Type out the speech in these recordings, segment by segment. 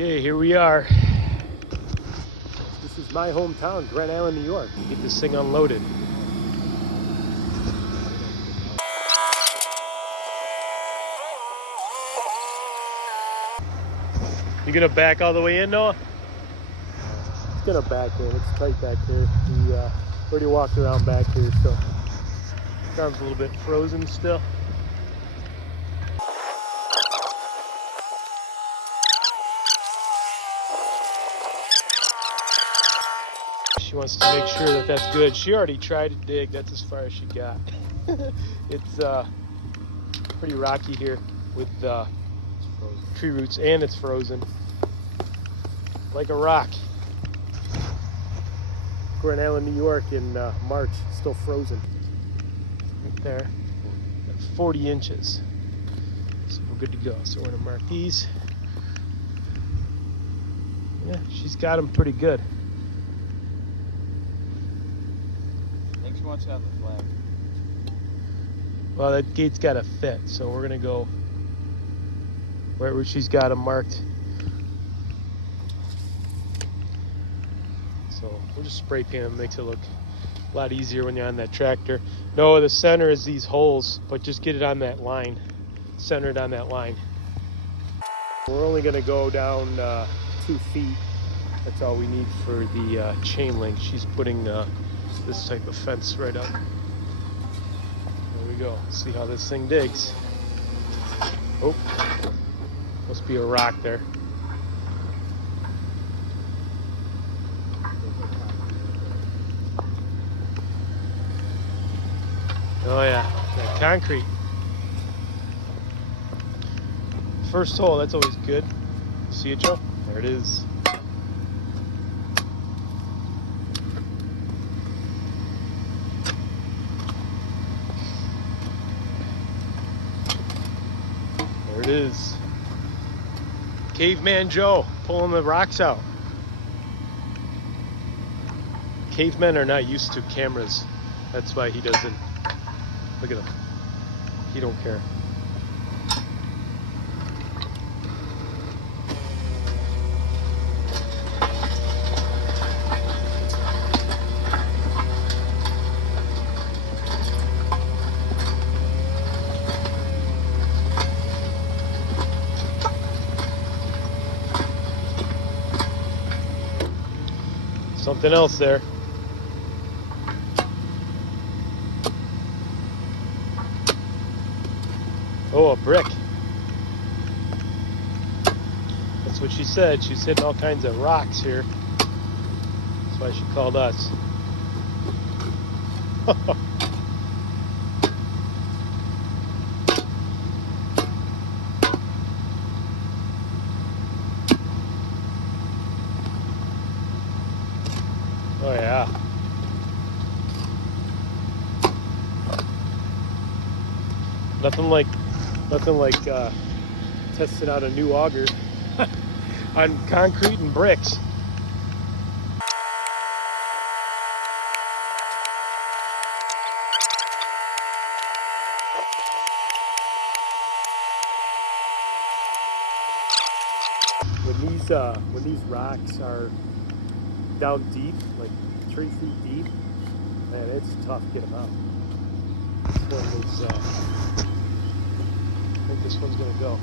Okay, here we are. This is my hometown, Grand Island, New York. Get this thing unloaded. You gonna back all the way in, Noah? It's gonna back in. It's tight back here. We already walked around back here, so sounds a little bit frozen still. She wants to make sure that that's good. She already tried to dig. That's as far as she got. It's pretty rocky here with tree roots, and it's frozen like a rock. Grand Island, New York in March, still frozen. Right there, at 40 inches. So we're good to go. So we're gonna mark these. Yeah, she's got them pretty good. She wants to have the flag. Well, that gate's got to fit, so we're gonna go right where she's got them marked. So we'll just spray paint them. Makes it look a lot easier when you're on that tractor. No, the center is these holes, but just get it on that line, centered on that line. We're only gonna go down 2 feet. That's all we need for the chain link. She's putting this type of fence right up. There we go. See how this thing digs. Oh, must be a rock there. Oh yeah, that concrete. First hole, that's always good. See it, Joe? There it is. There it is. Caveman Joe pulling the rocks out. Cavemen are not used to cameras. That's why he doesn't. Look at him. He don't care. Something else there. Oh, a brick. That's what she said. She's hitting all kinds of rocks here. That's why she called us. Oh yeah. Nothing like testing out a new auger on concrete and bricks. When these rocks are down deep, like 3 feet deep, man, it's tough to get them out. This one is, I think this one's gonna go.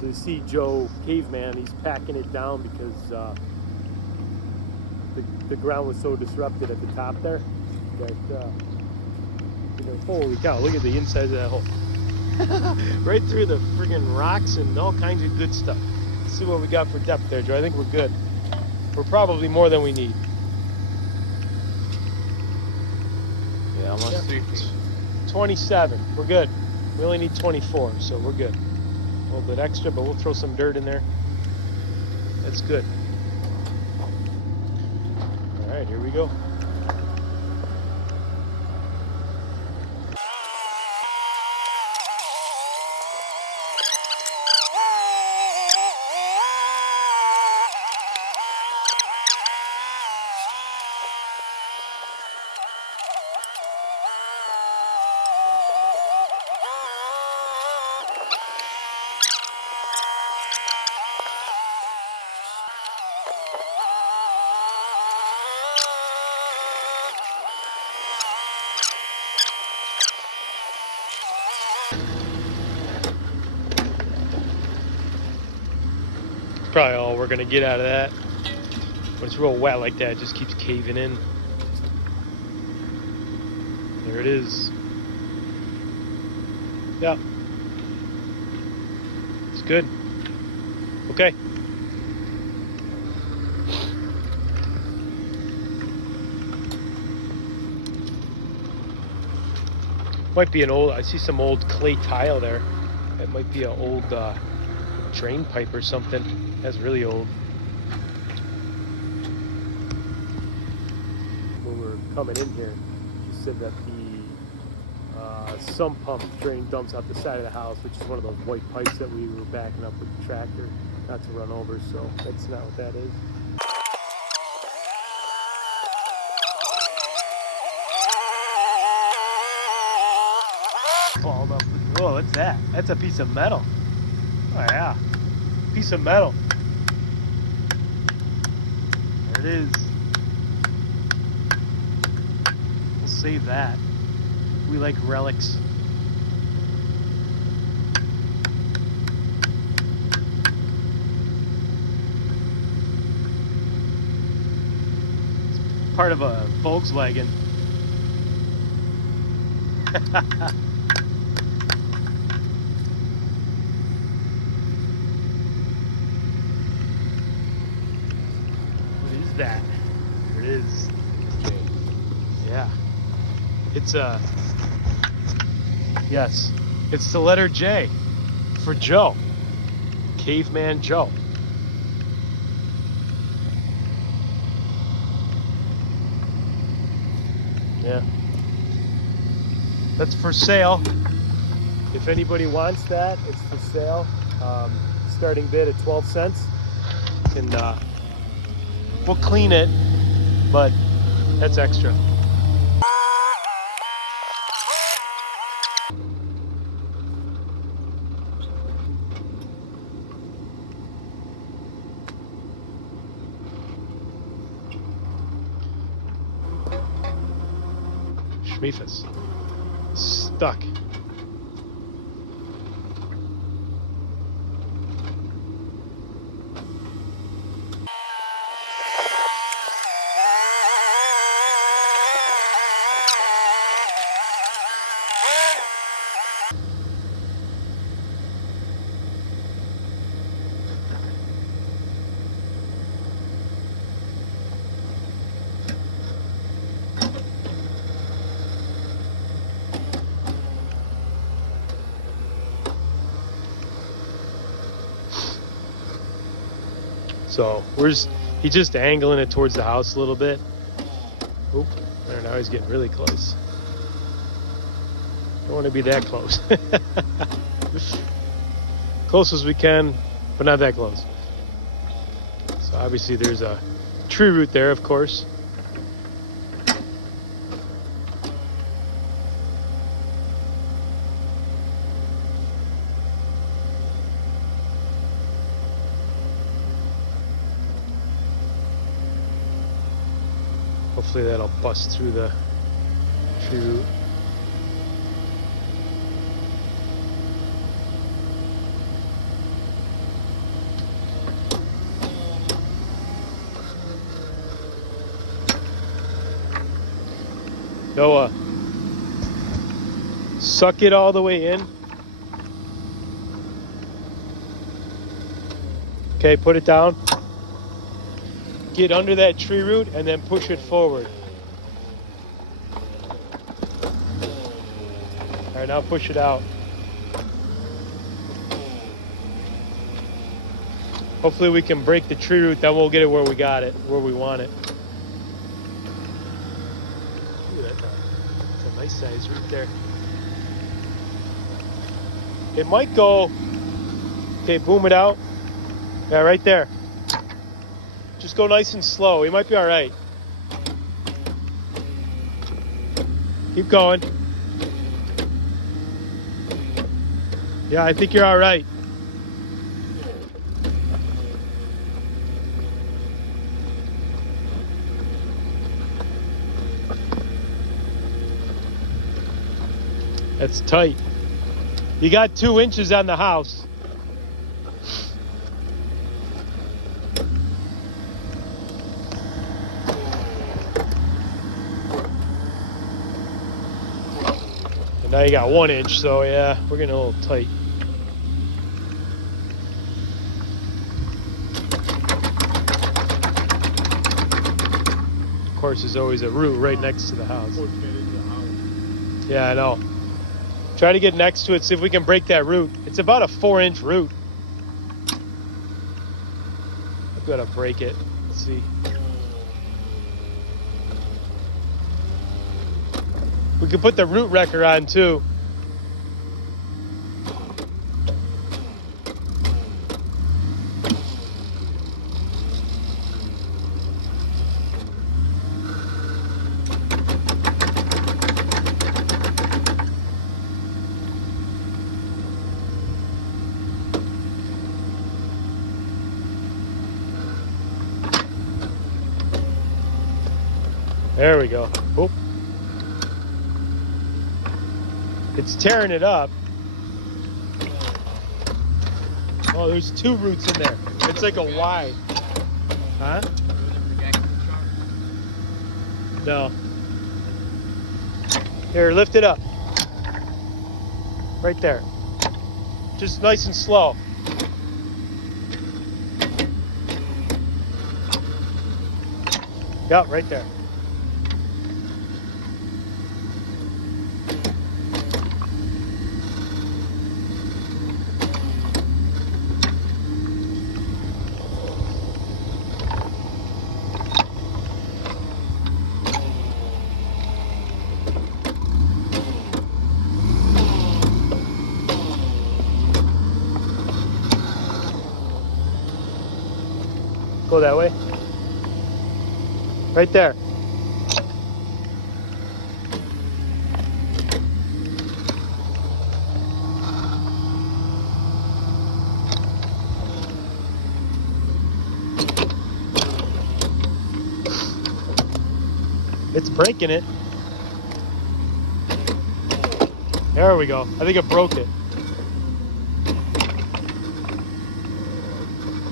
So you see Joe Caveman, he's packing it down because the ground was so disrupted at the top there that holy cow, look at the inside of that hole. Right through the friggin' rocks and all kinds of good stuff. Let's see what we got for depth there, Joe. I think we're good. We're probably more than we need. Yeah, almost 3 feet. 27. We're good. We only need 24, so we're good. A little bit extra, but we'll throw some dirt in there. That's good. All right, here we go. probably all we're gonna get out of that. When it's real wet like that, it just keeps caving in. There it is. Yep. It's good. Okay. Might be an old, I see some old clay tile there. That might be an old drain pipe or something. That's really old. When we were coming in here, she said that the sump pump drain dumps out the side of the house, which is one of those white pipes that we were backing up with the tractor, not to run over, so that's not what that is. Balled up. Whoa, what's that? That's a piece of metal. Oh yeah, piece of metal. There it is. We'll save that. We like relics. It's part of a Volkswagen. That there it is. Yeah, it's yes, it's the letter J for Joe, Caveman Joe. Yeah, that's for sale. If anybody wants that, it's for sale. Starting bid at 12 cents, and we'll clean it, but that's extra. Schmeefus. Stuck. So he's just angling it towards the house a little bit. Oop, there, now he's getting really close. Don't want to be that close. Close as we can, but not that close. So obviously there's a tree root there, of course. Hopefully that'll bust through the tree root. Noah, suck it all the way in. Okay, put it down. Get under that tree root and then push it forward. All right, now push it out. Hopefully we can break the tree root, then we'll get it where we got it, where we want it. Ooh, that's a nice size root there. It might go, okay, boom it out. Yeah, right there. Just go nice and slow. You might be all right. Keep going. Yeah, I think you're all right. That's tight. You got 2 inches on the house. Now you got 1 inch, so yeah, we're getting a little tight. Of course, there's always a root right next to the house. Yeah, I know. Try to get next to it, see if we can break that root. It's about a 4-inch root. I've got to break it. Let's see. We can put the root wrecker on too. There we go. Oop. It's tearing it up. Oh, there's 2 roots in there. It's like a Y. Huh? No. Here, lift it up. Right there. Just nice and slow. Yep, right there. Go that way. Right there. It's breaking it. There we go. I think it broke it.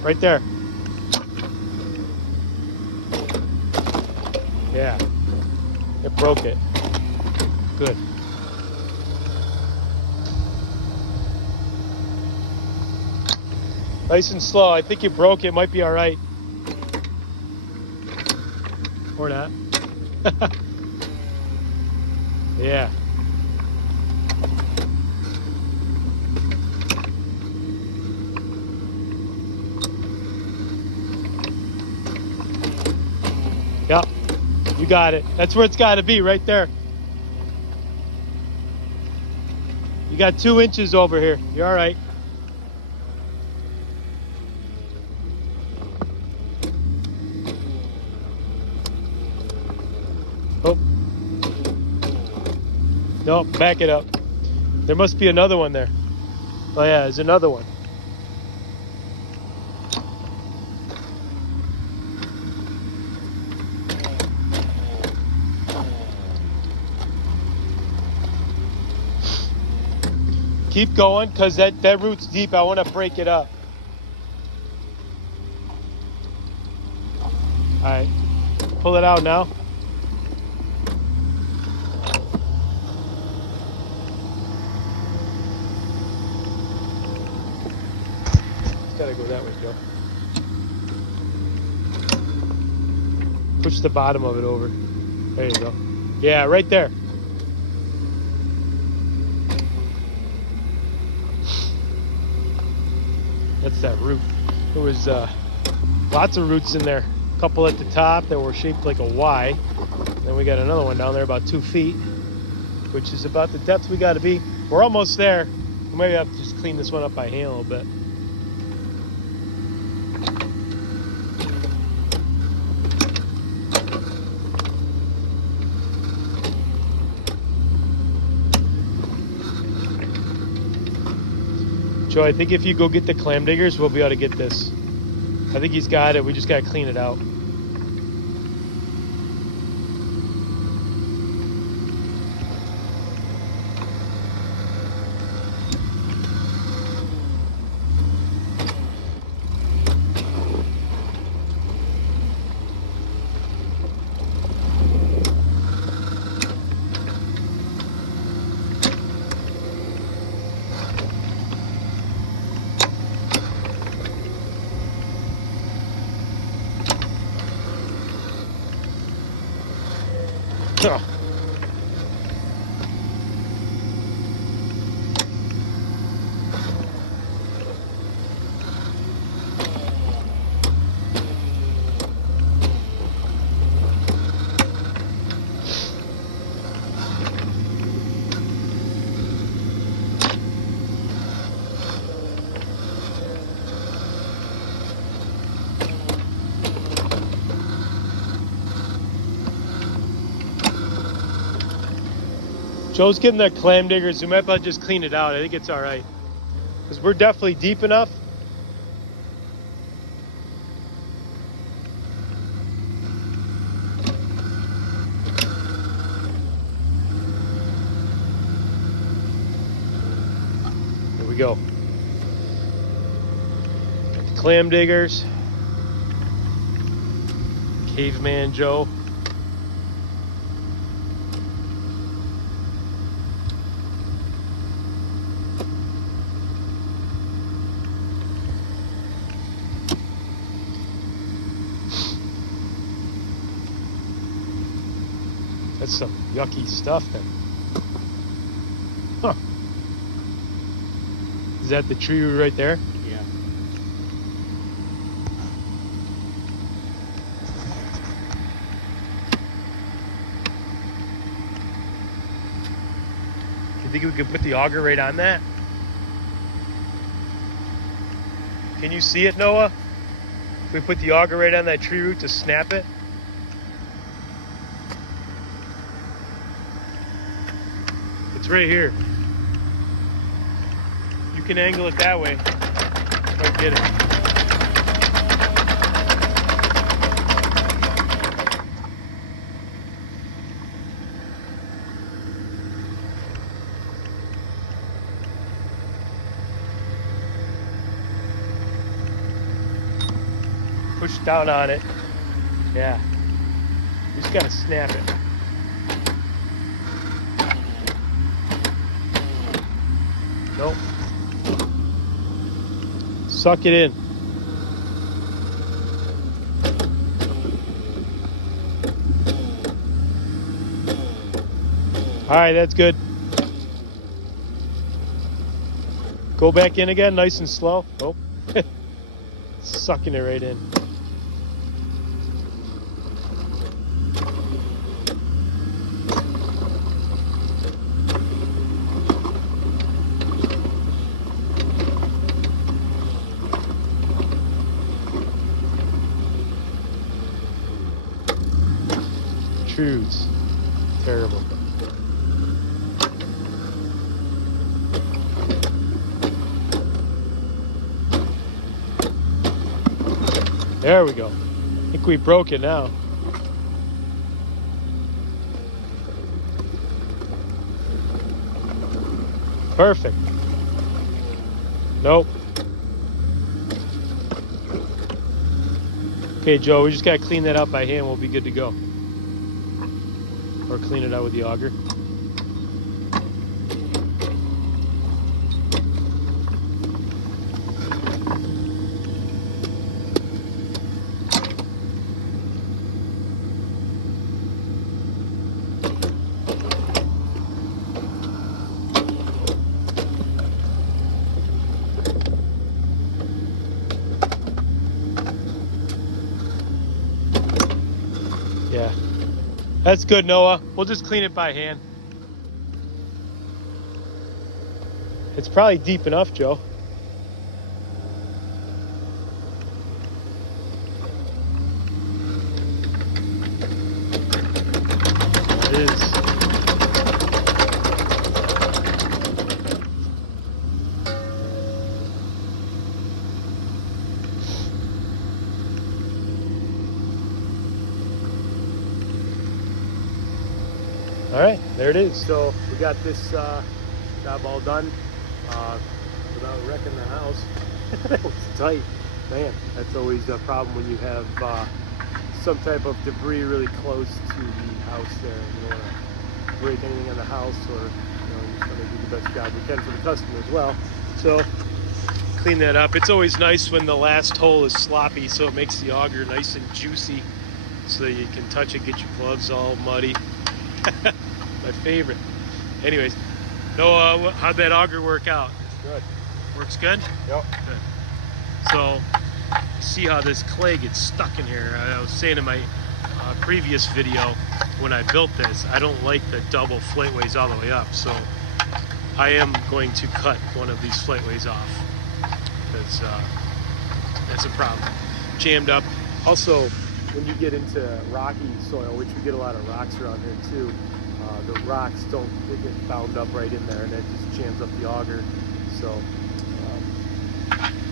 Right there. Yeah, it broke it. Good. Nice and slow. I think you broke it. Might be all right. Or not. Yeah. Yep. You got it. That's where it's got to be, right there. You got 2 inches over here. You're all right. Oh. Nope, back it up. There must be another one there. Oh yeah, there's another one. Keep going, because that root's deep. I want to break it up. All right, pull it out now. It's gotta go that way, Joe. Push the bottom of it over. There you go. Yeah, right there. That's that root. There was lots of roots in there. A couple at the top that were shaped like a Y. Then we got another one down there about 2 feet, which is about the depth we got to be. We're almost there. We might have to just clean this one up by hand a little bit. Joe, I think if you go get the clam diggers, we'll be able to get this. I think he's got it. We just got to clean it out. Joe's getting that clam diggers. We might about just clean it out. I think it's all right. Because we're definitely deep enough. Here we go. Got the clam diggers. Caveman Joe. That's some yucky stuff then. Huh. Is that the tree root right there? Yeah. You think we could put the auger right on that? Can you see it, Noah? If we put the auger right on that tree root to snap it? It's right here. You can angle it that way. Might get it. Push down on it. Yeah. You just gotta snap it. Nope. Suck it in. All right, that's good. Go back in again, nice and slow. Oh, sucking it right in. Intrudes. Terrible. There we go. I think we broke it now. Perfect. Nope. Okay, Joe, we just gotta clean that up by hand. We'll be good to go. Or clean it out with the auger. Yeah. That's good, Noah. We'll just clean it by hand. It's probably deep enough, Joe. It is. All right, there it is. So we got this job all done without wrecking the house. That was tight. Man, that's always a problem when you have some type of debris really close to the house there. You don't want to break anything on the house, or you just want to do the best job we can for the customer as well. So clean that up. It's always nice when the last hole is sloppy, so it makes the auger nice and juicy, so that you can touch it, get your gloves all muddy. My favorite. Anyways, Noah, how'd that auger work out? It's good. Works good? Yep. Good. So, see how this clay gets stuck in here. I was saying in my previous video when I built this, I don't like the double flightways all the way up. So, I am going to cut one of these flightways off, because that's a problem. Jammed up. Also, when you get into rocky soil, which we get a lot of rocks around here too, the rocks they get bound up right in there, and it just jams up the auger. So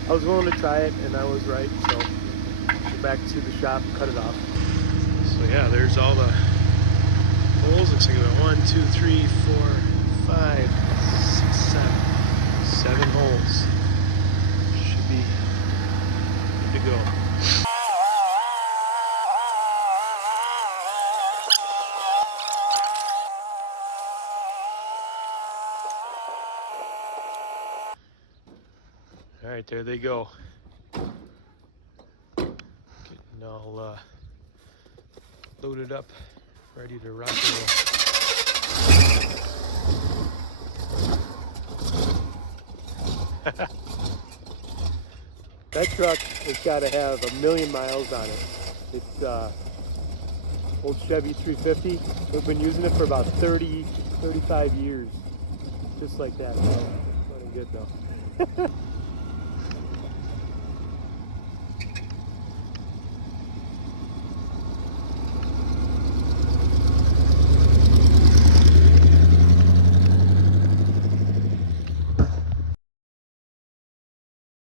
I was willing to try it, and I was right. So go back to the shop and cut it off. So yeah, there's all the holes. Looks like about 1, 2, 3, 4, 5, 6, 7 holes. Should be good to go. All right, there they go. Getting all loaded up, ready to rock and roll. That truck has got to have 1,000,000 miles on it. It's old Chevy 350. We've been using it for about 30, 35 years. Just like that. It's running good though.